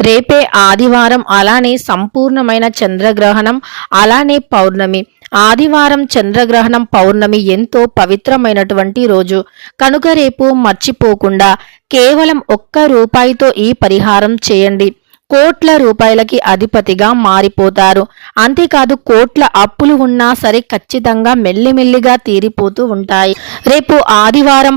రేపే ఆదివారం అలానే సంపూర్ణమైన చంద్రగ్రహణం అలానే పౌర్ణమి. ఆదివారం చంద్రగ్రహణం పౌర్ణమి ఎంతో పవిత్రమైనటువంటి రోజు. కనుక రేపు మర్చిపోకుండా కేవలం ఒక్క రూపాయితో ఈ పరిహారం చేయండి. కోట్ల రూపాయలకి అధిపతిగా మారిపోతారు. అంతేకాదు కోట్ల అప్పులు ఉన్నా సరే ఖచ్చితంగా మెల్లిమెల్లిగా తీరిపోతూ ఉంటాయి. రేపు ఆదివారం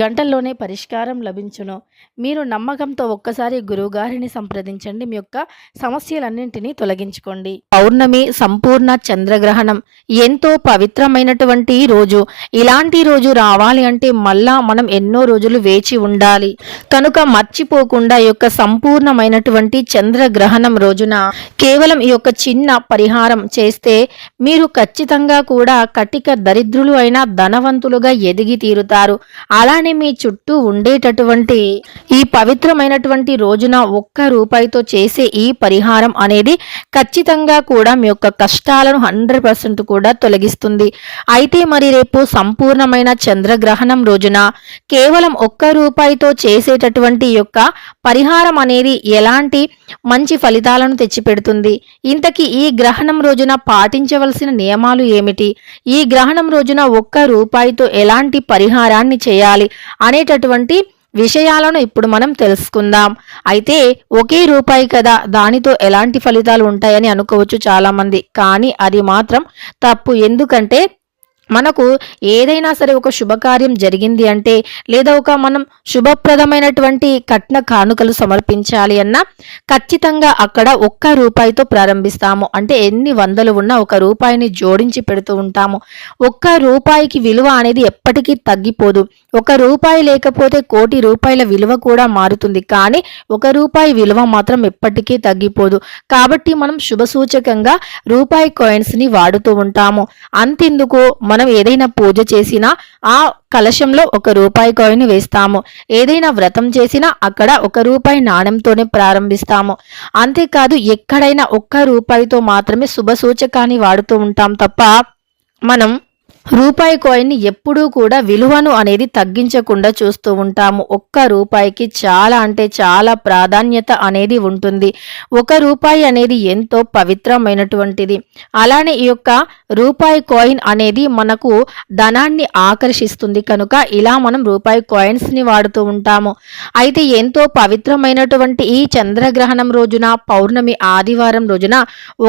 గంటల్లోనే పరిష్కారం లభించును. మీరు నమ్మకంతో ఒక్కసారి గురువుగారిని సంప్రదించండి. మీ యొక్క సమస్యలన్నింటినీ తొలగించుకోండి. పౌర్ణమి సంపూర్ణ చంద్రగ్రహణం. ఎంతో పవిత్రమైనటువంటి రోజు. ఇలాంటి రోజు రావాలి అంటే మళ్ళా మనం ఎన్నో రోజులు వేచి ఉండాలి. కనుక మర్చిపోకుండా ఈ యొక్క సంపూర్ణమైనటువంటి చంద్రగ్రహణం రోజున కేవలం ఈ యొక్క చిన్న పరిహారం చేస్తే మీరు ఖచ్చితంగా కూడా కటిక దరిద్రులు అయినా ధనవంతులుగా ఎదిగి తీరుతారు. అలానే మీ చుట్టూ ఉండేటటువంటి ఈ పవిత్రమైనటువంటి రోజున ఒక్క రూపాయితో చేసే ఈ పరిహారం అనేది ఖచ్చితంగా కూడా మీ యొక్క కష్టాలను హండ్రెడ్ పర్సెంట్ కూడా తొలగిస్తుంది. అయితే మరి రేపు సంపూర్ణమైన చంద్రగ్రహణం రోజున కేవలం ఒక్క రూపాయితో చేసేటటువంటి యొక్క పరిహారం అనేది ఎలాంటి మంచి ఫలితాలను తెచ్చిపెడుతుంది? ఇంతకీ ఈ గ్రహణం రోజున పాటించవలసిన నియమాలు ఏమిటి? ఈ గ్రహణం రోజున ఒక్క రూపాయితో ఎలాంటి పరిహారాన్ని చేయాలి? అనేటటువంటి విషయాలను ఇప్పుడు మనం తెలుసుకుందాం. అయితే ఒకే రూపాయి కదా దానితో ఎలాంటి ఫలితాలు ఉంటాయని అనుకోవచ్చు చాలామంది. కానీ అది మాత్రం తప్పు. ఎందుకంటే మనకు ఏదైనా సరే ఒక శుభకార్యం జరిగింది అంటే లేదా ఒక మనం శుభప్రదమైనటువంటి కట్న కానుకలు సమర్పించాలి అన్నా ఖచ్చితంగా అక్కడ ఒక్క రూపాయితో ప్రారంభిస్తాము. అంటే ఎన్ని వందలు ఉన్నా ఒక రూపాయిని జోడించి పెడుతూ ఉంటాము. ఒక్క రూపాయికి విలువ అనేది ఎప్పటికీ తగ్గిపోదు. ఒక రూపాయి లేకపోతే కోటి రూపాయల విలువ కూడా మారుతుంది. కానీ ఒక రూపాయి విలువ మాత్రం ఎప్పటికీ తగ్గిపోదు. కాబట్టి మనం శుభసూచకంగా రూపాయి కాయిన్స్ని వాడుతూ ఉంటాము. అంతెందుకు? మనం ఏదైనా పూజ చేసినా ఆ కలశంలో ఒక రూపాయి కాయిన్ వేస్తాము. ఏదైనా వ్రతం చేసినా అక్కడ ఒక రూపాయి నాణెంతోనే ప్రారంభిస్తాము. అంతేకాదు ఎక్కడైనా ఒక్క రూపాయితో మాత్రమే శుభసూచకాన్ని వాడుతూ ఉంటాం తప్ప మనం రూపాయి కాయిన్ని ఎప్పుడూ కూడా విలువను అనేది తగ్గించకుండా చూస్తూ ఉంటాము. ఒక్క రూపాయికి చాలా అంటే చాలా ప్రాధాన్యత అనేది ఉంటుంది. ఒక రూపాయి అనేది ఎంతో పవిత్రమైనటువంటిది. అలానే ఈ యొక్క రూపాయి కాయిన్ అనేది మనకు ధనాన్ని ఆకర్షిస్తుంది కనుక ఇలా మనం రూపాయి కాయిన్స్ని వాడుతూ ఉంటాము. అయితే ఎంతో పవిత్రమైనటువంటి ఈ చంద్రగ్రహణం రోజున పౌర్ణమి ఆదివారం రోజున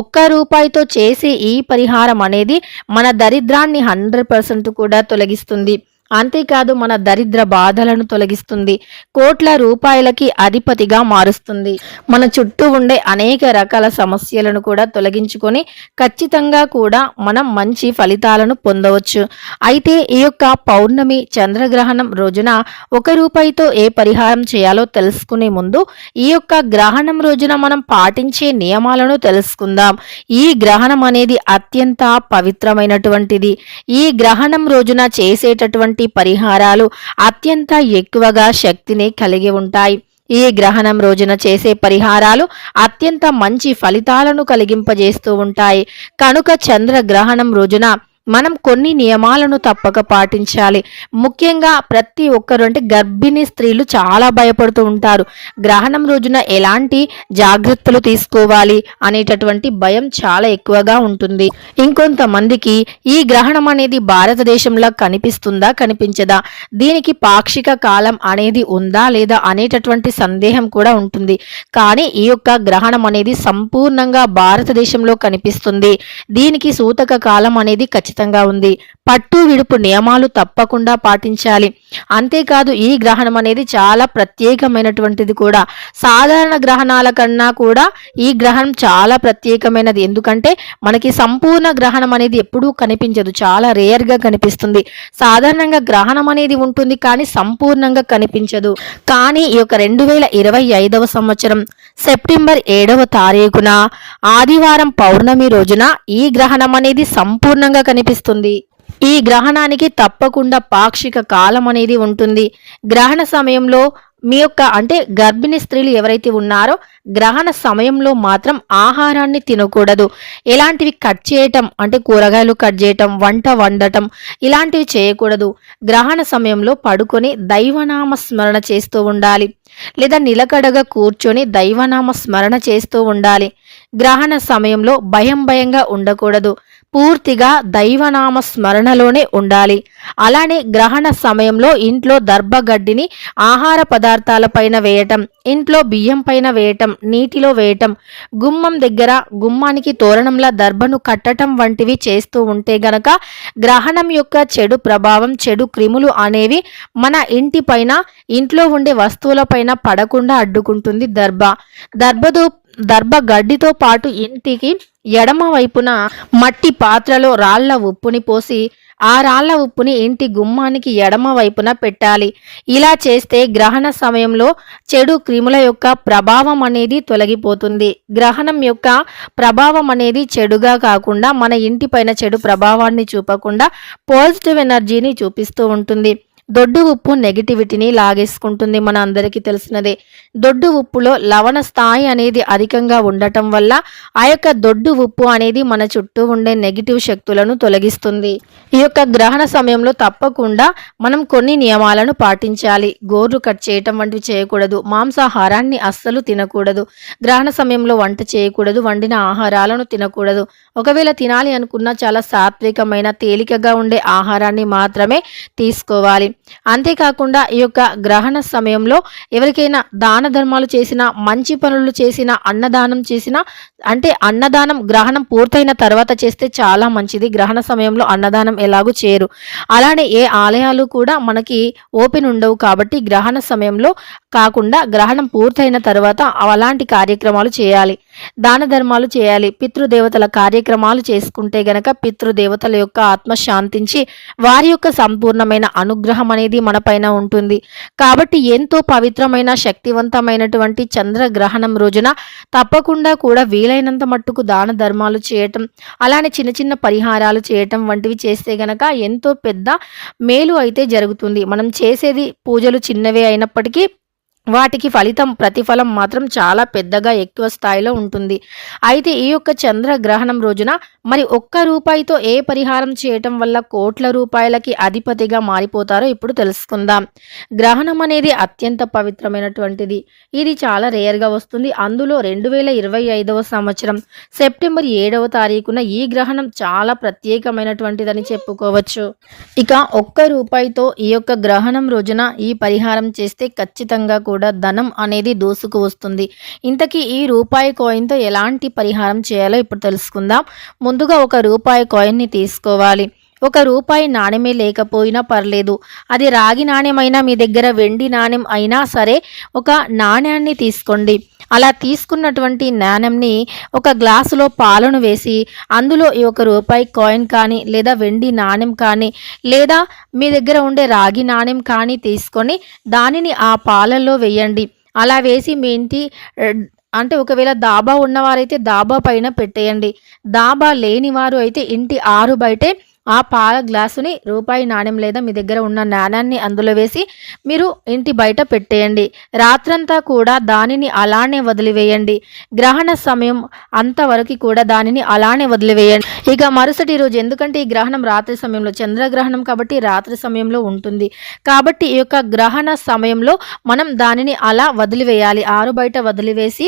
ఒక్క రూపాయితో చేసే ఈ పరిహారం అనేది మన దరిద్రాన్ని హండ్రెడ్ పర్సెంట్ కూడా తొలగిస్తుంది. అంతేకాదు మన దరిద్ర బాధలను తొలగిస్తుంది. కోట్ల రూపాయలకి అధిపతిగా మారుస్తుంది. మన చుట్టూ ఉండే అనేక రకాల సమస్యలను కూడా తొలగించుకొని ఖచ్చితంగా కూడా మనం మంచి ఫలితాలను పొందవచ్చు. అయితే ఈ యొక్క పౌర్ణమి చంద్రగ్రహణం రోజున ఒక రూపాయితో ఏ పరిహారం చేయాలో తెలుసుకునే ముందు ఈ యొక్క గ్రహణం రోజున మనం పాటించే నియమాలను తెలుసుకుందాం. ఈ గ్రహణం అనేది అత్యంత పవిత్రమైనటువంటిది. ఈ గ్రహణం రోజున చేసేటటువంటి పరిహారాలు అత్యంత ఎక్కువగా శక్తిని కలిగి ఉంటాయి. ఈ గ్రహణం రోజున చేసే పరిహారాలు అత్యంత మంచి ఫలితాలను కలిగింపజేస్తూ ఉంటాయి. కనుక చంద్ర గ్రహణం రోజున మనం కొన్ని నియమాలను తప్పక పాటించాలి. ముఖ్యంగా ప్రతి ఒక్కరు అంటే గర్భిణీ స్త్రీలు చాలా భయపడుతూ ఉంటారు. గ్రహణం రోజున ఎలాంటి జాగ్రత్తలు తీసుకోవాలి అనేటటువంటి భయం చాలా ఎక్కువగా ఉంటుంది. ఇంకొంతమందికి ఈ గ్రహణం అనేది భారతదేశంలో కనిపిస్తుందా కనిపించదా? దీనికి పాక్షిక కాలం అనేది ఉందా లేదా అనేటటువంటి సందేహం కూడా ఉంటుంది. కానీ ఈ యొక్క గ్రహణం అనేది సంపూర్ణంగా భారతదేశంలో కనిపిస్తుంది. దీనికి సూతక కాలం అనేది ఖచ్చితంగా ఉంది. పట్టు విడుపు నియమాలు తప్పకుండా పాటించాలి. అంతేకాదు ఈ గ్రహణం అనేది చాలా ప్రత్యేకమైనటువంటిది కూడా. సాధారణ గ్రహణాల కన్నా కూడా ఈ గ్రహణం చాలా ప్రత్యేకమైనది. ఎందుకంటే మనకి సంపూర్ణ గ్రహణం అనేది ఎప్పుడూ కనిపించదు. చాలా రేర్గా కనిపిస్తుంది. సాధారణంగా గ్రహణం అనేది ఉంటుంది కానీ సంపూర్ణంగా కనిపించదు. కానీ ఈ యొక్క రెండు వేల ఇరవై ఐదవ సంవత్సరం సెప్టెంబర్ ఏడవ తారీఖున ఆదివారం పౌర్ణమి రోజున ఈ గ్రహణం అనేది సంపూర్ణంగా కనిపిస్తుంది. ఈ గ్రహణానికి తప్పకుండా పాక్షిక కాలం అనేది ఉంటుంది. గ్రహణ సమయంలో మీ యొక్క అంటే గర్భిణీ స్త్రీలు ఎవరైతే ఉన్నారో గ్రహణ సమయంలో మాత్రం ఆహారాన్ని తినకూడదు. ఎలాంటివి కట్ చేయటం అంటే కూరగాయలు కట్ చేయటం వంట వండటం ఇలాంటివి చేయకూడదు. గ్రహణ సమయంలో పడుకొని దైవనామ స్మరణ చేస్తూ ఉండాలి. లేదా నిలకడగా కూర్చొని దైవనామ స్మరణ చేస్తూ ఉండాలి. గ్రహణ సమయంలో భయం భయంగా ఉండకూడదు. పూర్తిగా దైవనామ స్మరణలోనే ఉండాలి. అలానే గ్రహణ సమయంలో ఇంట్లో దర్భగడ్డిని ఆహార పదార్థాల పైన వేయటం ఇంట్లో బియ్యం పైన వేయటం నీటిలో వేయటం గుమ్మం దగ్గర గుమ్మానికి తోరణంలా దర్భను కట్టటం వంటివి చేస్తూ ఉంటే గనక గ్రహణం యొక్క చెడు ప్రభావం చెడు క్రిములు అనేవి మన ఇంటిపైన ఇంట్లో ఉండే వస్తువులపైన పడకుండా అడ్డుకుంటుంది దర్భ. దర్భదు దర్భ గడ్డితో పాటు ఇంటికి ఎడమ వైపున మట్టి పాత్రలో రాళ్ళ ఉప్పుని పోసి ఆ రాళ్ళ ఉప్పుని ఇంటి గుమ్మానికి ఎడమ వైపున పెట్టాలి. ఇలా చేస్తే గ్రహణ సమయంలో చెడు క్రిముల యొక్క ప్రభావం అనేది తొలగిపోతుంది. గ్రహణం యొక్క ప్రభావం అనేది చెడుగా కాకుండా మన ఇంటిపైన చెడు ప్రభావాన్ని చూపకుండా పాజిటివ్ ఎనర్జీని చూపిస్తూ ఉంటుంది. దొడ్డు ఉప్పు నెగిటివిటీని లాగేసుకుంటుంది మన అందరికీ తెలిసినదే. దొడ్డు ఉప్పులో లవణ స్థాయి అనేది అధికంగా ఉండటం వల్ల ఆ యొక్క దొడ్డు ఉప్పు అనేది మన చుట్టూ ఉండే నెగిటివ్ శక్తులను తొలగిస్తుంది. ఈ యొక్క గ్రహణ సమయంలో తప్పకుండా మనం కొన్ని నియమాలను పాటించాలి. గోర్లు కట్ చేయటం వంటివి చేయకూడదు. మాంసాహారాన్ని అస్సలు తినకూడదు. గ్రహణ సమయంలో వంట చేయకూడదు. వండిన ఆహారాలను తినకూడదు. ఒకవేళ తినాలి అనుకున్నా చాలా సాత్వికమైన తేలికగా ఉండే ఆహారాన్ని మాత్రమే తీసుకోవాలి. అంతేకాకుండా ఈ యొక్క గ్రహణ సమయంలో ఎవరికైనా దాన ధర్మాలు చేసినా మంచి పనులు చేసినా అన్నదానం చేసినా అంటే అన్నదానం గ్రహణం పూర్తయిన తర్వాత చేస్తే చాలా మంచిది. గ్రహణ సమయంలో అన్నదానం ఎలాగూ చేయరు. అలానే ఏ ఆలయాలు కూడా మనకి ఓపెన్ ఉండవు కాబట్టి గ్రహణ సమయంలో కాకుండా గ్రహణం పూర్తయిన తర్వాత అలాంటి కార్యక్రమాలు చేయాలి. దాన ధర్మాలు చేయాలి. పితృదేవతల కార్యక్రమాలు చేసుకుంటే గనక పితృదేవతల యొక్క ఆత్మ శాంతించి వారి యొక్క సంపూర్ణమైన అనుగ్రహం అనేది మనపైన ఉంటుంది. కాబట్టి ఎంతో పవిత్రమైన శక్తివంతమైనటువంటి చంద్రగ్రహణం రోజున తప్పకుండా కూడా వీలైనంత మట్టుకు దాన ధర్మాలు చేయటం అలానే చిన్న చిన్న పరిహారాలు చేయటం వంటివి చేస్తే గనక ఎంతో పెద్ద మేలు అయితే జరుగుతుంది. మనం చేసేది పూజలు చిన్నవే అయినప్పటికీ వాటికి ఫలితం ప్రతిఫలం మాత్రం చాలా పెద్దగా ఎక్కువ స్థాయిలో ఉంటుంది. అయితే ఈ యొక్క చంద్రగ్రహణం రోజున మరి ఒక్క రూపాయితో ఏ పరిహారం చేయటం వల్ల కోట్ల రూపాయలకి అధిపతిగా మారిపోతారో ఇప్పుడు తెలుసుకుందాం. గ్రహణం అనేది అత్యంత పవిత్రమైనటువంటిది. ఇది చాలా రేర్గా వస్తుంది. అందులో రెండు వేల ఇరవై ఐదవ సంవత్సరం సెప్టెంబర్ ఏడవ తారీఖున ఈ గ్రహణం చాలా ప్రత్యేకమైనటువంటిదని చెప్పుకోవచ్చు. ఇక ఒక్క రూపాయితో ఈ యొక్క గ్రహణం రోజున ఈ పరిహారం చేస్తే ఖచ్చితంగా కూడా ధనం అనేది దూసుకు వస్తుంది. ఇంతకీ ఈ రూపాయి కాయిన్తో ఎలాంటి పరిహారం చేయాలో ఇప్పుడు తెలుసుకుందాం. ముందుగా ఒక రూపాయి కాయిన్ని తీసుకోవాలి. ఒక రూపాయి నాణ్యమే లేకపోయినా పర్లేదు. అది రాగి నాణ్యమైనా మీ దగ్గర వెండి నాణ్యం అయినా సరే ఒక నాణ్యాన్ని తీసుకోండి. అలా తీసుకున్నటువంటి నాణ్యంని ఒక గ్లాసులో పాలను వేసి అందులో ఈ ఒక రూపాయి కాయిన్ కానీ లేదా వెండి నాణ్యం కానీ లేదా మీ దగ్గర ఉండే రాగి నాణ్యం కానీ తీసుకొని దానిని ఆ పాలల్లో వేయండి. అలా వేసి మీ ఇంటి అంటే ఒకవేళ దాబా ఉన్నవారైతే దాబా పైన పెట్టేయండి. దాబా లేనివారు అయితే ఇంటి ఆరు బయటే ఆ పాల గ్లాసుని రూపాయి నాణ్యం లేదా మీ దగ్గర ఉన్న నాణ్యాన్ని అందులో వేసి మీరు ఇంటి బయట పెట్టేయండి. రాత్రంతా కూడా దానిని అలానే వదిలివేయండి. గ్రహణ సమయం అంతవరకు కూడా దానిని అలానే వదిలివేయండి. ఇక మరుసటి రోజు ఎందుకంటే ఈ గ్రహణం రాత్రి సమయంలో చంద్రగ్రహణం కాబట్టి రాత్రి సమయంలో ఉంటుంది. కాబట్టి ఈ యొక్క గ్రహణ సమయంలో మనం దానిని అలా వదిలివేయాలి. ఆరు బయట వదిలివేసి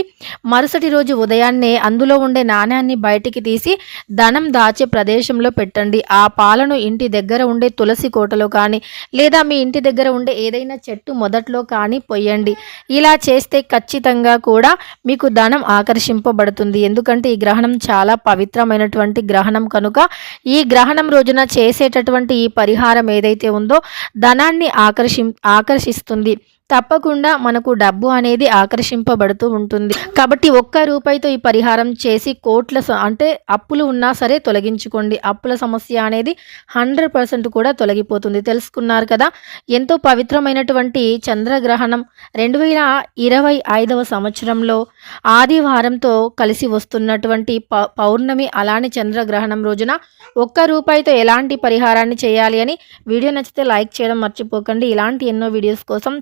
మరుసటి రోజు ఉదయాన్నే అందులో ఉండే నాణ్యాన్ని బయటికి తీసి ధనం దాచే ప్రదేశంలో పెట్టండి. ఆ ఆ పాలను ఇంటి దగ్గర ఉండే తులసి కోటలో కానీ లేదా మీ ఇంటి దగ్గర ఉండే ఏదైనా చెట్టు మొదట్లో కానీ పొయ్యండి. ఇలా చేస్తే ఖచ్చితంగా కూడా మీకు ధనం ఆకర్షింపబడుతుంది. ఎందుకంటే ఈ గ్రహణం చాలా పవిత్రమైనటువంటి గ్రహణం కనుక ఈ గ్రహణం రోజున చేసేటటువంటి ఈ పరిహారం ఏదైతే ఉందో ధనాన్ని ఆకర్షి ఆకర్షిస్తుంది. తప్పకుండా మనకు డబ్బు అనేది ఆకర్షింపబడుతూ ఉంటుంది. కాబట్టి ఒక్క రూపాయితో ఈ పరిహారం చేసి కోట్ల స- అంటే అప్పులు ఉన్నా సరే తొలగించుకోండి. అప్పుల సమస్య అనేది హండ్రెడ్ పర్సెంట్ కూడా తొలగిపోతుంది. తెలుసుకున్నారు కదా? ఎంతో పవిత్రమైనటువంటి చంద్రగ్రహణం రెండు వేల ఇరవై ఐదవ సంవత్సరంలో ఆదివారంతో కలిసి వస్తున్నటువంటి ప పౌర్ణమి అలానే చంద్రగ్రహణం రోజున ఒక్క రూపాయితో ఎలాంటి పరిహారాన్ని చేయాలి అని వీడియో నచ్చితే లైక్ చేయడం మర్చిపోకండి. ఇలాంటి ఎన్నో వీడియోస్ కోసం